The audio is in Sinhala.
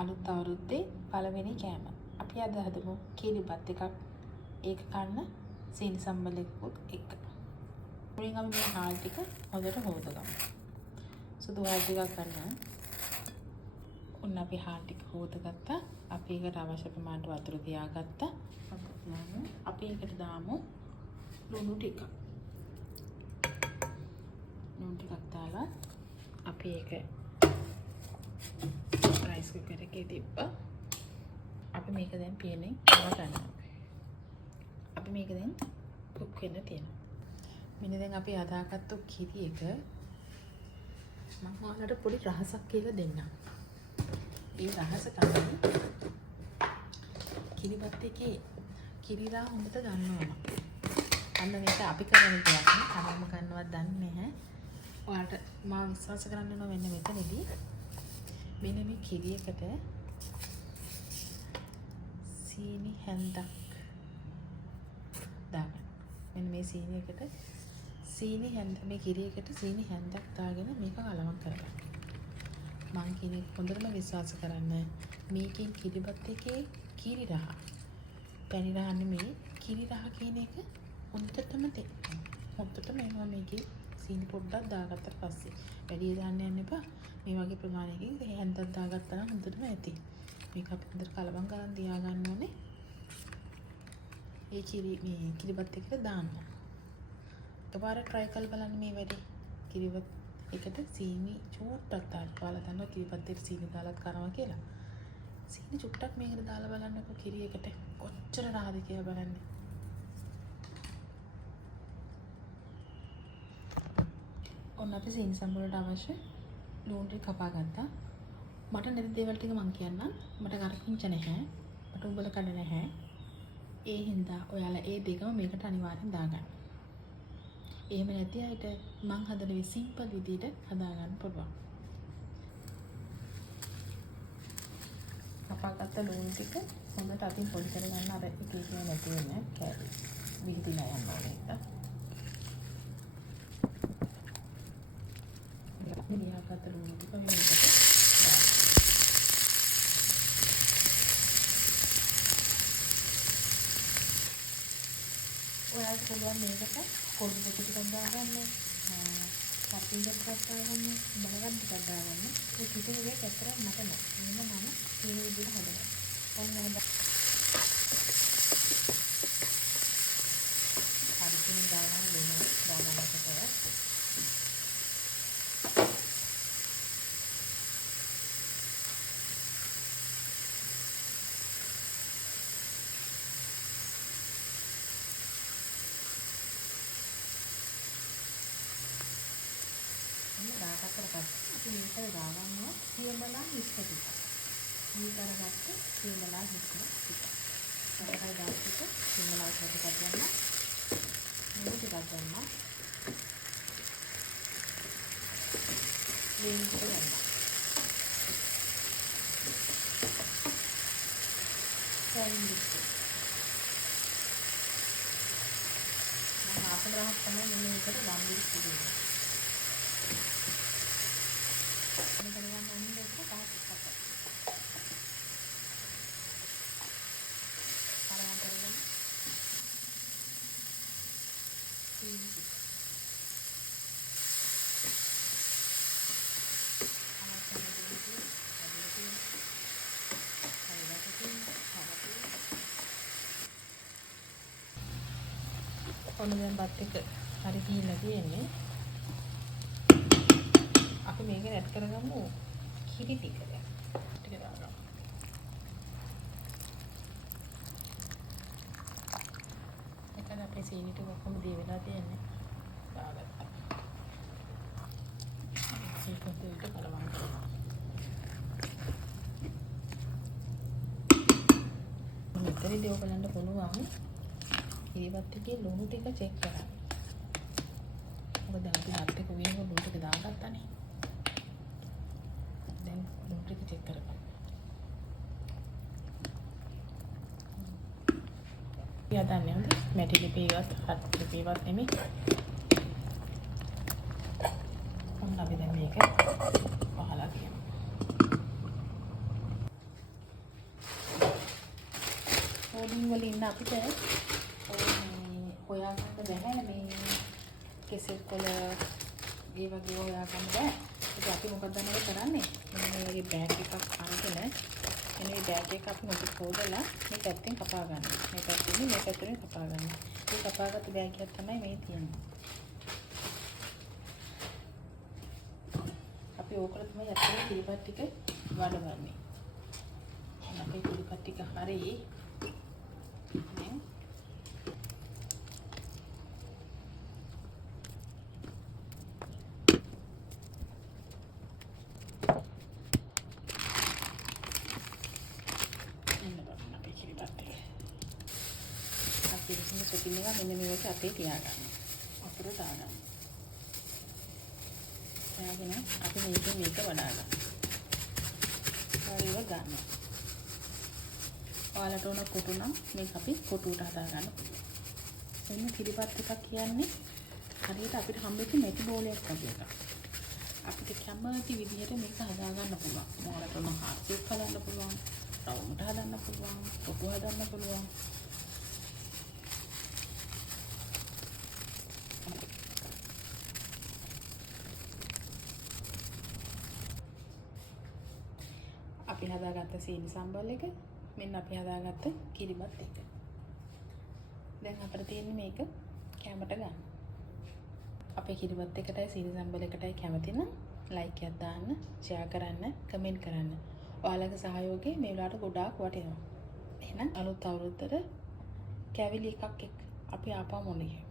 අලුත් අවුරුද්දේ පළවෙනි කෑම. අපි අද හදමු කිරිබත් එකක්. ඒක කන්න සීනි සම්බලයකුත් එක්ක. මුලින් අපි මේ හාල් ටික හොඳට හොදගමු. සුදු හාල් ටිකක් ගන්න. ඔන්න අපි හාල් ටික හොදගත්තා. අපි ඒකට අවශ්‍ය ප්‍රමාණයට වතුර තියාගත්තා. අපි ඒකට දාමු ලුණු ටික. ලුණු ටිකක් දාලා අපි ඒක රයිස් කුකර් එකේ තිබ්බා. අපි මේක දැන් පියනේ ගන්නවා. අපි මේක දැන් කුක් වෙන්න තියෙනවා. මෙන්න දැන් අපි හදාගත්තු කිරි එක මම ඔයාලට පොඩි රහසක් කියලා දෙන්නම්. ඒ රහස තමයි කිරිබත් එකේ කිරිලා හොඳට ගන්න ඕන. අන්න මේක අපි කරන දෙයක් නේ. කවම ගන්නවත් දන්නේ නැහැ. ඔයාලට මා විශ්වාස කරන්න ඕන වෙන මෙතනදී මෙන්න මේ කිරි එකට සීනි හැන්දක් දාගන්න. මෙන්න මේ සීනි එකට සීනි හැන්ද මේ කිරි එකට සීනි හැන්දක් දාගෙන මේක කලවම් කරගන්න. මං කියන්නේ හොඳටම විශ්වාස කරන්න මේකේ කිරිබත් එකේ කිරි රහ පැණි රහ නෙමෙයි කිරි රහ කියන එක හොඳටම තේරෙනවා. හොඳටම එනවා මේකේ සීනි පොඩ්ඩක් දාගත්තට පස්සේ වැඩි දාන්න යන්න එපා. මේ වගේ ප්‍රමාණයකින් හැන්දක් දාගත්තා නම් හොඳටම ඇති. මේක අපි හොඳට කලවම් කරන් තියාගන්න ඕනේ. ඒ කිරිබත් එකට දාන්න. එකපාරට try කරලා බලන්න මේ වැඩේ. කිරිබත් එකට සීනි චුට්ටක් දාන්න. ඔයාලා දන්නවා කිරිබත් එකට සීනි දාලත් කරනවා කියලා. සීනි චුට්ටක් මේකට දාලා බලන්නකො කිරි එකට කොච්චර රහද කියලා බලන්න. ඔන්න අපි සීනි සම්බලට අවශ්‍ය ලුණු ටික කපා ගත්තා. මට නැති දේවල් ටික මම කියන්නම්. මට කරකින්ච නැහැ. මට උඹල කඩ නැහැ. ඒ හින්දා ඔයාලා ඒ දෙකම මේකට අනිවාර්යෙන් දාගන්න. එහෙම නැති අයට මං හදන සිම්පල් විදිහට හදාගන්න පුළුවන්. කපාගත්ත ලුණු ටික හොඳට අතින් පොඩි කරගන්න අර එකේ නැති වෙන කැලි. විහිදලා යන්න ඕනේ ඒක. මෙලියාගත්ත ලුණු ටික මේකට දාන්න. ඔයාලට පුළුවන් මේකට කොඩු දෙක ටිකක් දාගන්න. කප්පින් දෙකක් දාගන්න. බලගන්න ටිකක් දාගන්න. ඒ කිසිම දෙයක් ඇත්තට මට නෑ. මම මේ විදිහට හදනවා. ඔන්න හරියට දාගන්න ලුණු දාගන්නකොට දාගත්තට පස්සේ අපි මේකට දාගන්නවා සියඹලා හිස් ටික. මේ කරගත්ත සියඹලා හිස් ටික. ඒකයි දාගත්ත සියඹලා හිස් ටිකක් ගන්න. මේක ටිකක් ගන්න. මේක ටික ගන්න. සෑහෙන මික්ස්. මම ආසනරහක් තමයි මේකට ලම්බි ඉන්නේ. ඔන්න දැන් බත් එක හරි දීලා තියෙන්නේ. අපි මේක ඇඩ් කරගමු කිරි ටික දැන්. ටික දාගමු. එතන අපේ සීනි ටික ඔක්කොම දී වෙලා තියෙන්නේ. දාගත්තා. ඒක දෙයට කලවම් කරනවා. මෙතනදී ඔයගලන්ට පුළුවන් කිරිබත් එකේ ලුණු ටික චෙක් කරන්න. මොකද අපි හත් එක වෙනකොට ලුණු ටික දාගත්තානේ. දැන් ලුණු ටික චෙක් කරගන්න. යදන්නේ හොඳ මැටි ලිපේවත් හත් ලිපේවත් නෙමෙයි. ඔන්න අපි දැන් මේක පහලා තියමු. වල ඉන්න අපිට හොයාගන්න බැහැ මේ කෙසෙල් කොළ ඒ වගේ හොයාගන්න බෑ. ඉතින් අපි මොකද දැන් කරන්නේ? මේ වගේ බෑග් එකක් අරගෙන මේ බෑග් එක අපි මොකද හොදලා මේ පැත්තෙන් කපා ගන්න. මේ පැත්තෙන් කපා ගන්න. මේ කපාගත්ත බෑග් එක තමයි මේ තියෙන්නේ. අපි ඕකල තමයි අතේ කිරිපත් ටික වඩවන්නේ. අපේ කිරිපත් ටික හරි සුකින්නවා මෙන්න මේක අතේ තියාගන්න. අතට දාගන්න. දාගෙන අපි මේක වඩා ගන්න. හරිව ගන්න. ඔයාලට උන කොටු නම් මේක අපි කොටුවට හදා ගන්න පුළුවන්. මෙන්න කිරිපත් එකක් කියන්නේ හරියට අපිට හම්බෙච්ච මෙටි බෝලයක් වගේ එකක්. අපිට කැමති විදිහට මේක හදා ගන්න පුළුවන්. ඔයාලට උන හාට් ෂේප් හදන්න පුළුවන්. රවුමට හදන්න පුළුවන්. කොටු හදන්න පුළුවන්. අපි හදාගත්ත සීනි සම්බල් එක මෙන්න අපි හදාගත්ත කිරිබත් එක. දැන් අපිට තියෙන්නේ මේක කැමට ගන්න. අපේ කිරිබත් එකටයි සීනි සම්බල් එකටයි කැමති නම් ලයික් එකක් දාන්න, ෂෙයා කරන්න, කමෙන්ට් කරන්න. ඔයාලගේ සහයෝගය මේ වෙලාවට ගොඩාක් වටිනවා. එහෙනම් අලුත් අවුරුද්දට කැවිලි එකක් එක්ක අපි ආපහු මොනේ